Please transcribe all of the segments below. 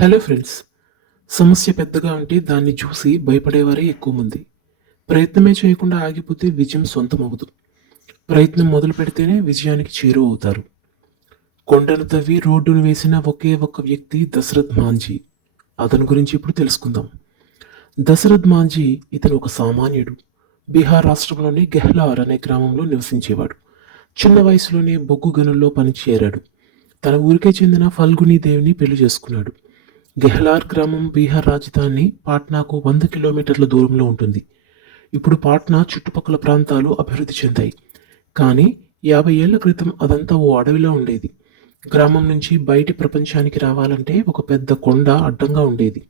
Hello friends సమస్య పెద్దగా ఉంటే దాన్ని చూసి భయపడేవారే ఎక్కువ మంది. ప్రయత్నమే చేయకుండా ఆగిపోతే విజయం సొంతం అవ్వదు ప్రయత్నం మొదలు పెడితేనే విజయానికి చేరువవుతారు కొండను తవ్వి రోడ్డును వేసిన ఒకే ఒక్క వ్యక్తి దశరథ్ మాంజీ. అతని గురించి ఇప్పుడు తెలుసుకుందాం. దశరథ్ మాంజీ ఇతను ఒక సామాన్యుడు. బీహార్ రాష్ట్రంలోని గెహ్లార్ అనే గ్రామంలో నివసించేవాడు. చిన్న వయసులోనే బొగ్గు గనుల్లో పనిచేరాడు. తన ఊరికే చెందిన ఫల్గుని దేవిని పెళ్ళి చేసుకున్నాడు. గెహ్లార్ గ్రామం బీహార్ రాజధాని పాట్నాకు వంద కిలోమీటర్ల దూరంలో ఉంటుంది. ఇప్పుడు పాట్నా చుట్టుపక్కల ప్రాంతాలు అభివృద్ధి చెందాయి. కానీ యాభై ఏళ్ళ క్రితం అదంతా ఓ అడవిలో ఉండేది. గ్రామం నుంచి బయటి ప్రపంచానికి రావాలంటే ఒక పెద్ద కొండ అడ్డంగా ఉండేది.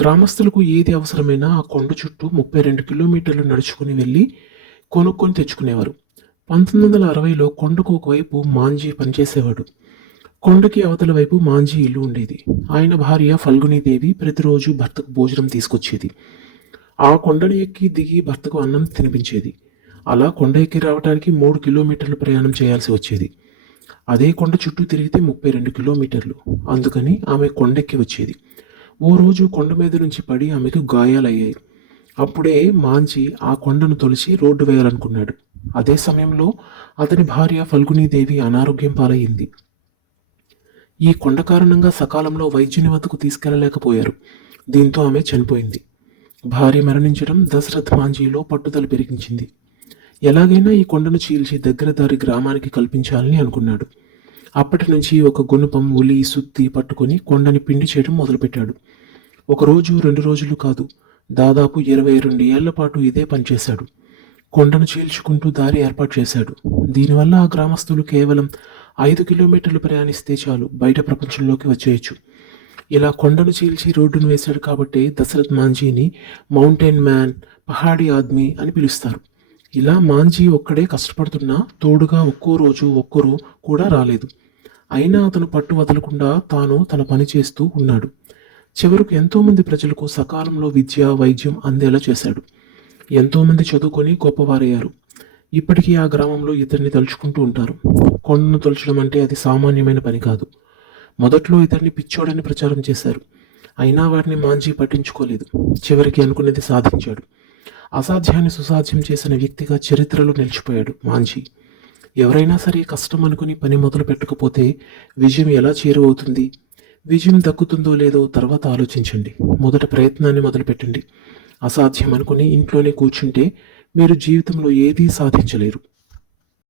గ్రామస్తులకు ఏది అవసరమైనా ఆ కొండ చుట్టూ ముప్పై రెండు కిలోమీటర్లు నడుచుకుని వెళ్ళి కొనుక్కొని తెచ్చుకునేవారు. పంతొమ్మిది వందల అరవైలో కొండకు ఒకవైపు మాంజీ పనిచేసేవాడు. కొండకి అవతల వైపు మాంజీ ఇల్లు ఉండేది. ఆయన భార్య ఫల్గునీదేవి ప్రతిరోజు భర్తకు భోజనం తీసుకొచ్చేది. ఆ కొండను ఎక్కి దిగి భర్తకు అన్నం తినిపించేది. అలా కొండ ఎక్కి రావడానికి మూడు కిలోమీటర్లు ప్రయాణం చేయాల్సి వచ్చేది. అదే కొండ చుట్టూ తిరిగితే ముప్పై రెండు కిలోమీటర్లు. అందుకని ఆమె కొండెక్కి వచ్చేది. ఓ రోజు కొండ మీద నుంచి పడి ఆమెకు గాయాలయ్యాయి. అప్పుడే మాంచి ఆ కొండను తొలిచి రోడ్డు వేయాలనుకున్నాడు. అదే సమయంలో అతని భార్య ఫల్గునీదేవి అనారోగ్యం పాలయ్యింది. ఈ కొండ కారణంగా సకాలంలో వైద్యుని వద్దకు తీసుకెళ్ళలేకపోయారు. దీంతో ఆమె చనిపోయింది. భార్య మరణించడం దశరథ్ మాంజీలో పట్టుదల పెరిగించింది. ఎలాగైనా ఈ కొండను చీల్చి దగ్గర దారి గ్రామానికి కల్పించాలని అనుకున్నాడు. అప్పటి నుంచి ఒక గుణపం ఉలి సుత్తి పట్టుకొని కొండని పిండి చేయడం మొదలుపెట్టాడు. ఒక రోజు రెండు రోజులు కాదు దాదాపు ఇరవై రెండు ఏళ్ళ పాటు ఇదే పనిచేశాడు కొండను చీల్చుకుంటూ దారి ఏర్పాటు చేశాడు. దీనివల్ల ఆ గ్రామస్తులు కేవలం ఐదు కిలోమీటర్లు ప్రయాణిస్తే చాలు బయట ప్రపంచంలోకి వచ్చేయచ్చు. ఇలా కొండను చీల్చి రోడ్డును వేశాడు కాబట్టి దశరథ్ మాంజీని మౌంటైన్ మ్యాన్ పహాడీ ఆద్మీ అని పిలుస్తారు. ఇలా మాంజీ ఒక్కడే కష్టపడుతున్నా తోడుగా ఒక్కో రోజు ఒక్కరు కూడా రాలేదు. అయినా అతను పట్టు వదలకుండా తాను తన పని చేస్తూ ఉన్నాడు. చివరకు ఎంతోమంది ప్రజలకు సకాలంలో విద్య వైద్యం అందేలా చేశాడు. ఎంతోమంది చదువుకొని గొప్పవారయ్యారు. ఇప్పటికీ ఆ గ్రామంలో ఇతన్ని తలుచుకుంటూ ఉంటారు. కొండను తొలచడం అంటే అది సామాన్యమైన పని కాదు. మొదట్లో ఇతన్ని పిచ్చోడని ప్రచారం చేశారు. అయినా వారిని మాంజీ పట్టించుకోలేదు. చివరికి అనుకున్నది సాధించాడు. అసాధ్యాన్ని సుసాధ్యం చేసిన వ్యక్తిగా చరిత్రలో నిలిచిపోయాడు మాంజీ. ఎవరైనా సరే కష్టం అనుకుని పని మొదలు పెట్టకపోతే విజయం ఎలా చేరువవుతుంది? విజయం దక్కుతుందో లేదో తర్వాత ఆలోచించండి. మొదట ప్రయత్నాన్ని మొదలుపెట్టండి. అసాధ్యం అనుకుని ఇంట్లోనే కూర్చుంటే మీరు జీవితంలో ఏదీ సాధించలేరు.